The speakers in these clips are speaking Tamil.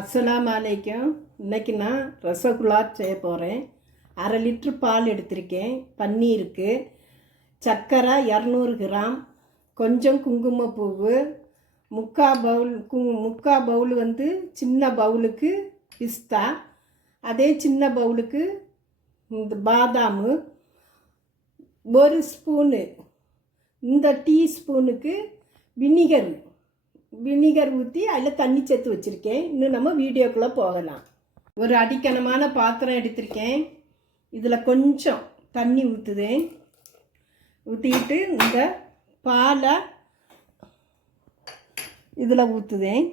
அஸ்ஸலாமு அலைக்கும். இன்றைக்கி நான் ரசகுல்லா செய்ய போகிறேன். 1/2 லிட்ரு பால் எடுத்திருக்கேன், பன்னீருக்கு, சர்க்கரை 200 கிராம், கொஞ்சம் குங்குமப்பூவு, முக்கால் பவுல் வந்து சின்ன பவுலுக்கு பிஸ்தா, அதே சின்ன பவுலுக்கு இந்த பாதாம், 1 ஸ்பூனு இந்த டீஸ்பூனுக்கு வினிகர் ஊற்றி அதில் தண்ணி சேர்த்து வச்சுருக்கேன். இன்னும் நம்ம வீடியோக்குள்ளே போகலாம். ஒரு அடிக்கனமான பாத்திரம் எடுத்திருக்கேன். இதில் கொஞ்சம் தண்ணி ஊற்றிக்கிட்டு இந்த பாலை இதில் ஊற்றுதேன்.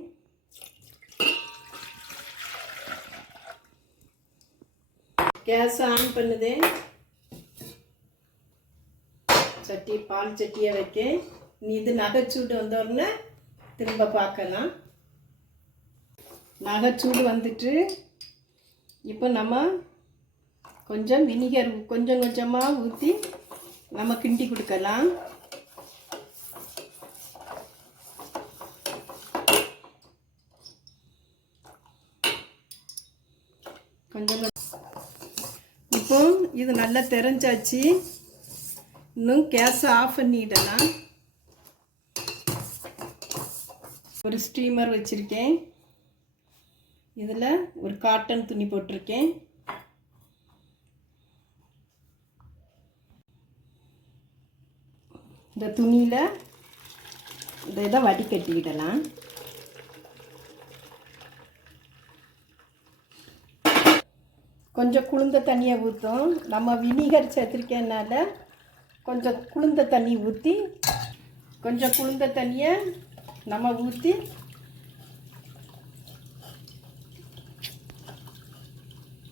Case on பண்ணுதேன். பால் சட்டியை வைக்க. இது நகைச்சூடு வந்தோடனே திரும்ப பார்க்கலாம். நகைச்சூடு வந்துட்டு இப்போ நம்ம கொஞ்சம் வினிகர் கொஞ்சமாக ஊற்றி நம்ம கிண்டி கொடுக்கலாம். கொஞ்சம் இப்போ இது நல்லா தெரிஞ்சாச்சு. இன்னும் கேஸை ஆஃப் பண்ணிடலாம். ஒரு ஸ்டீமர் வச்சுருக்கேன். இதில் ஒரு காட்டன் துணி போட்டிருக்கேன். இந்த துணியில் இந்த இதை வடிகட்டிக்கிடலாம். கொஞ்சம் குளிர்ந்த தண்ணியை ஊற்றும். நம்ம வினிகர் சேர்த்துருக்கேனால கொஞ்சம் குளிர்ந்த தண்ணி ஊற்றி நம்ம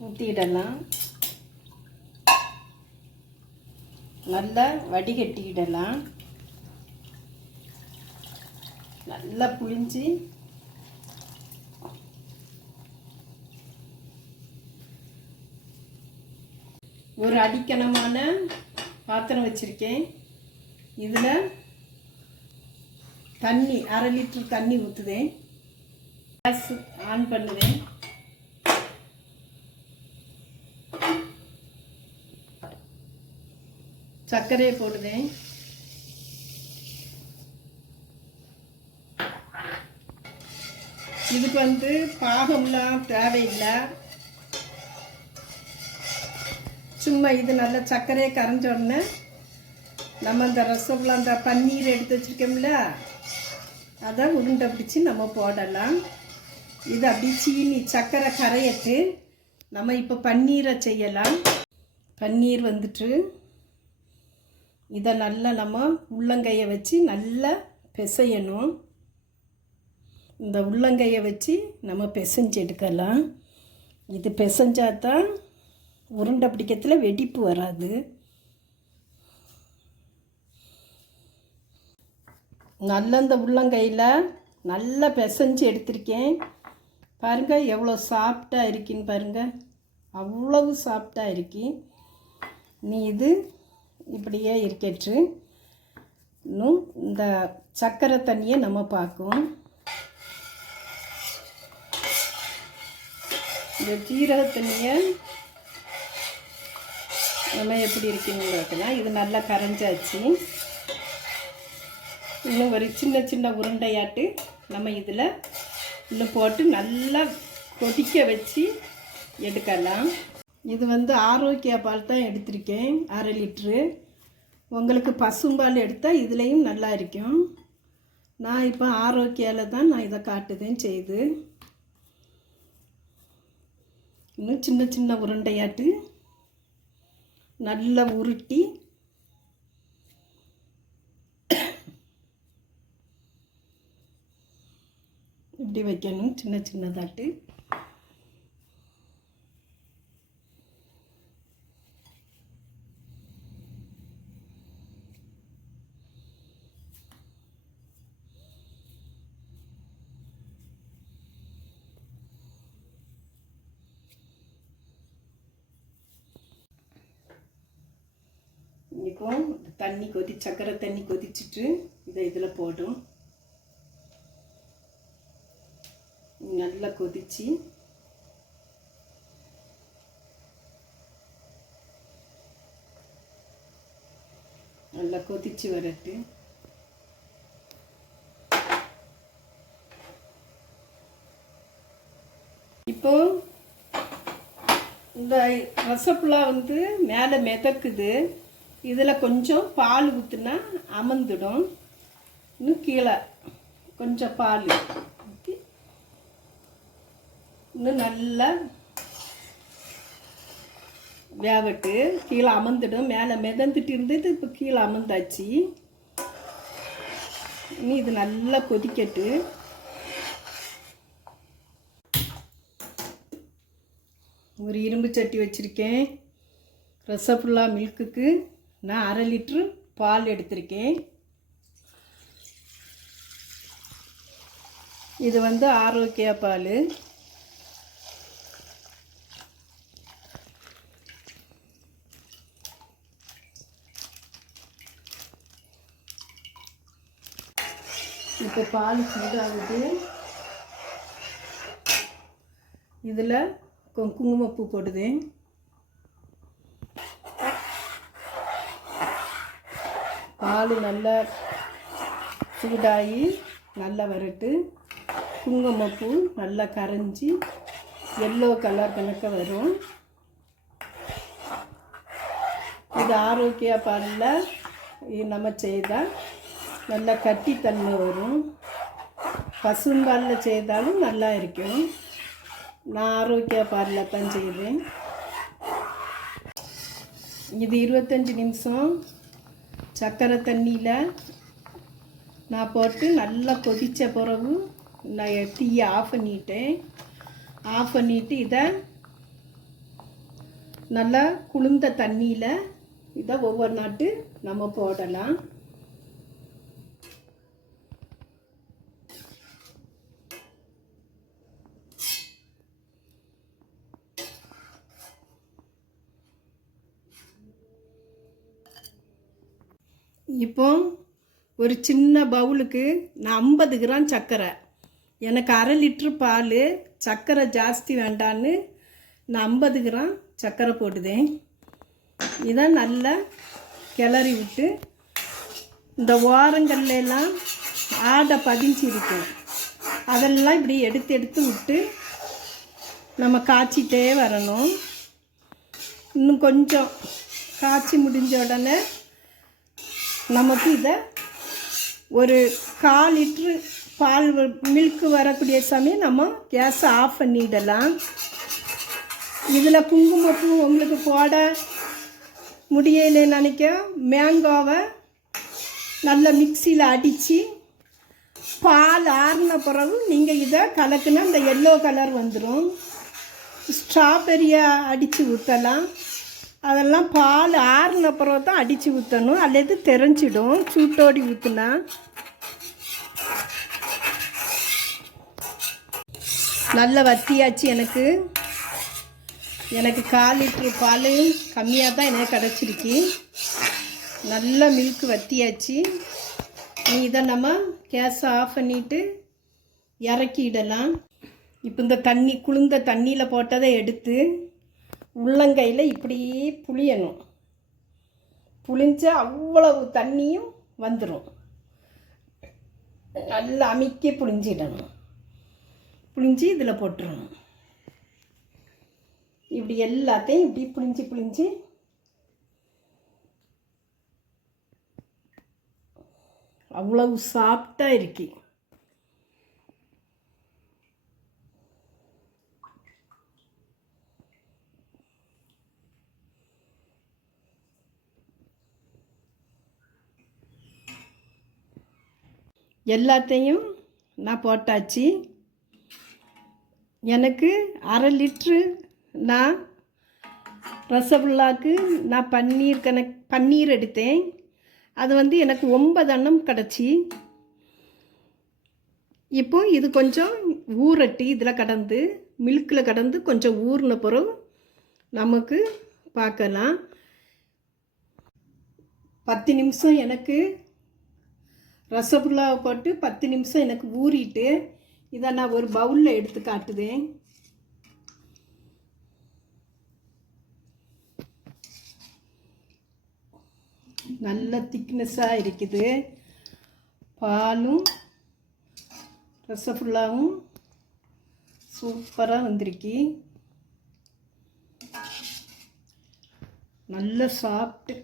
ஊற்றிடலாம். நல்லா வடிகட்டிக்கிடலாம். நல்லா புளிஞ்சு ஒரு அடிக்கனமான பாத்திரம் வச்சுருக்கேன். இதில் தண்ணி 1/2 லிட்ரு தண்ணி ஊற்றுதேன். கேஸ் ஆன் பண்ணுவேன். சர்க்கரையை போடுவேன். இதுக்கு வந்து பாகம்லாம் தேவையில்லை. சும்மா இது நல்ல சர்க்கரையை கரைஞ்ச உடனே நம்ம இந்த ரசகுல்லா அந்த பன்னீர் எடுத்து வச்சுருக்கோம்ல, அதை உருண்டை பிடிச்சி நம்ம போடலாம். இது அப்படி சீனி சர்க்கரை கரையிட்டு நம்ம இப்போ பன்னீரை செய்யலாம். பன்னீர் வந்துட்டு இதை நல்லா நம்ம உள்ளங்கையை வச்சு நல்லா பிசையணும். இந்த உள்ளங்கையை வச்சு நம்ம பிசைஞ்சு எடுக்கலாம். இது பிசைஞ்சாதான் உருண்டை பிடிக்கிறதுல வெடிப்பு வராது. நல்ல இந்த உள்ளங்கையில் நல்லா பிசைஞ்சு எடுத்திருக்கேன். பாருங்கள் எவ்வளோ சாஃப்டாக இருக்குன்னு பாருங்கள். அவ்வளவு சாஃப்டாக இருக்கு. நீ இது இப்படியே இருக்கட்டு. இன்னும் இந்த சர்க்கரை தண்ணியை நம்ம பார்க்கும். இந்த ஜீரக தண்ணியை நம்ம எப்படி இருக்குன்னு பார்க்கலாம். இது நல்லா கரைஞ்சாச்சு. இன்னும் ஒரு சின்ன உருண்டையாட்டு நம்ம இதில் இன்னும் போட்டு நல்லா கொதிக்க வச்சு எடுக்கலாம். இது வந்து ஆரோக்கிய பால் தான் எடுத்திருக்கேன், 1/2 லிட்ரு. உங்களுக்கு பசும்பால் எடுத்தால் இதுலேயும் நல்லா இருக்கும். நான் இப்போ ஆரோக்கியாவில் தான் நான் இதை காட்டுதேன் செய்து. இன்னும் சின்ன உருண்டையாட்டு நல்லா உருட்டி இப்படி வைக்கணும். சின்னதாட்டு இப்போ சர்க்கரை தண்ணி கொதிச்சுட்டு இதை இதில் போடும். நல்லா கொதிச்சு நல்லா கொதிச்சு வரட்டு. இப்போ இந்த ரசப்புல்லா வந்து மேலே மிதக்குது. இதில் கொஞ்சம் பால் ஊற்றுனா அமர்ந்துடும். இன்னும் கீழே கொஞ்சம் பால் ஊற்றி இன்னும் நல்லா வேகட்டு. கீழே அமர்ந்துடும். மேலே மிதந்துட்டு இருந்தது, இப்போ கீழே அமர்ந்தாச்சு. இனி இது நல்லா கொதிக்கட்டு. ஒரு இரும்பு சட்டி வச்சுருக்கேன். ரசகுல்லா மில்க்குக்கு நான் 1/2 லிட்ரு பால் எடுத்திருக்கேன். இது வந்து ஆரோக்கியா பால். இப்போ பால் சூடாகுது. இதில் குங்குமப்பூ போடுதேன். பால் நல்லா சூடாகி நல்லா வரட்டு. குங்குமப்பூ நல்லா கரைஞ்சி எல்லோ கலர் கணக்க வரும். இது ஆரோக்கிய பாலில் நம்ம செய்தால் நல்லா கட்டித்தன்மை வரும். பசும்பாலில் செய்தாலும் நல்லா இருக்கும். நான் ஆரோக்கிய பாலில் தான் செய்வேன். இது 25 நிமிஷம் சர்க்கரை தண்ணியில் நான் போட்டு நல்லா கொதித்த பிறகு நான் டீயை ஆஃப் பண்ணிட்டேன். ஆஃப் பண்ணிவிட்டு இதை நல்லா குளிர்ந்த தண்ணியில் இதை ஒவ்வொரு நாட்டு நம்ம போடலாம். இப்போ ஒரு சின்ன பவுலுக்கு நான் 50 கிராம் சர்க்கரை, எனக்கு 1/2 லிட்ரு பால், சர்க்கரை ஜாஸ்தி வேண்டான்னு நான் 50 கிராம் சர்க்கரை போட்டுதேன். இதை நல்லா கிளறி விட்டு இந்த ஓரங்கள்லாம் ஆடை பதிஞ்சு இருக்கும், அதெல்லாம் இப்படி எடுத்து எடுத்து விட்டு நம்ம காய்ச்சிட்டே வரணும். இன்னும் கொஞ்சம் காய்ச்சி முடிஞ்ச உடனே நமக்கு இதை ஒரு 1/4 லிட்ரு பால் மில்க்கு வரக்கூடிய சமயம் நம்ம கேஸை ஆஃப் பண்ணிடலாம். இதில் குங்குமப்பூ உங்களுக்கு போட முடியலை நினைக்க, மேங்கோவை நல்லா மிக்சியில் அடித்து பால் ஆறின பிறகு நீங்கள் இதை கலக்குனா இந்த எல்லோ கலர் வந்துடும். ஸ்ட்ராபெரியை அடித்து ஊற்றலாம். அதெல்லாம் பால் ஆறின பிறகு தான் அடித்து ஊற்றணும், அல்லது தெரிஞ்சிடும் சூட்டோடி ஊற்றுனா. நல்ல வத்தியாச்சு. எனக்கு 1/4 லிட்ரு பால் கம்மியாக தான் எனக்கு கிடச்சிருக்கு. நல்ல மில்க்கு வத்தியாச்சு. இதை நம்ம கேஸை ஆஃப் பண்ணிவிட்டு இறக்கிடலாம். இப்போ இந்த தண்ணி குளிர்ந்த தண்ணியில் போட்டதை எடுத்து உள்ளங்கையில் இப்படி புளியணும். புளிஞ்சா அவ்வளவு தண்ணியும் வந்துடும். நல்லா அமுக்கி புளிஞ்சிடணும். புளிஞ்சு இதில் போட்டுடணும். இப்படி எல்லாத்தையும் இப்படி புளிஞ்சு புளிஞ்சு அவ்வளவு சாஃப்டாக இருக்கு. எல்லாத்தையும் நான் போட்டாச்சு. எனக்கு 1/2 லிட்ரு நான் ரசகுல்லாவுக்கு நான் பன்னீர் எடுத்தேன். அது வந்து எனக்கு 9 அன்னம் கிடச்சி. இப்போ இது கொஞ்சம் ஊறட்டி இதில் கடந்து மில்கில் கடந்து கொஞ்சம் ஊறின பிறகு நமக்கு பார்க்கலாம். 10 நிமிஷம் எனக்கு ரசகுல்லாவை போட்டு 10 நிமிஷம் எனக்கு ஊறிட்டு இதை நான் ஒரு பவுலில் எடுத்து காட்டுதேன். நல்ல திக்னஸாக இருக்குது. பாலும் ரசகுல்லாவும் சூப்பராக வந்திருக்கு. நல்ல சாப்பிட்டு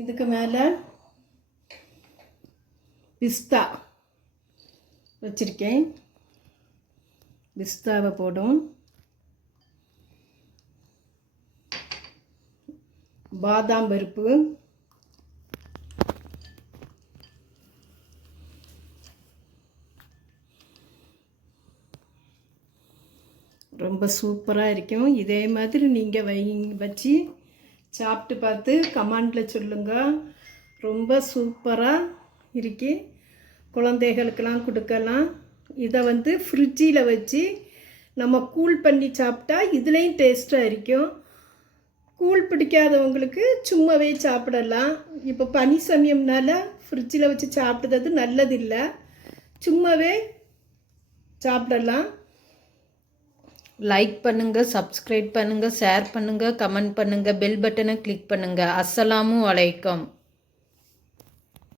இதுக்கு மேலே பிஸ்தா வச்சுருக்கேன். பிஸ்தாவை போடும். பாதாம் பருப்பு, ரொம்ப சூப்பராக இருக்கும். இதே மாதிரி நீங்கள் வச்சு சாப்பிட்டு பார்த்து கமெண்டில் சொல்லுங்கள். ரொம்ப சூப்பராக இருக்கு. குழந்தைகளுக்கெல்லாம் கொடுக்கலாம். இதை வந்து ஃப்ரிட்ஜில் வச்சு நம்ம கூல் பண்ணி சாப்பிட்டா இதுலேயும் டேஸ்ட்டாக இருக்கும். கூழ் பிடிக்காதவங்களுக்கு சும்மாவே சாப்பிடலாம். இப்போ பனி சமயம்னால ஃப்ரிட்ஜில் வச்சு சாப்பிட்றது நல்லதில்லை. சும்மாவே சாப்பிடலாம். லைக் பண்ணுங்கள், சப்ஸ்கிரைப் பண்ணுங்கள், ஷேர் பண்ணுங்கள், கமெண்ட் பண்ணுங்கள், பெல் பட்டனை கிளிக் பண்ணுங்கள். அஸ்ஸலாமு அலைக்கும்.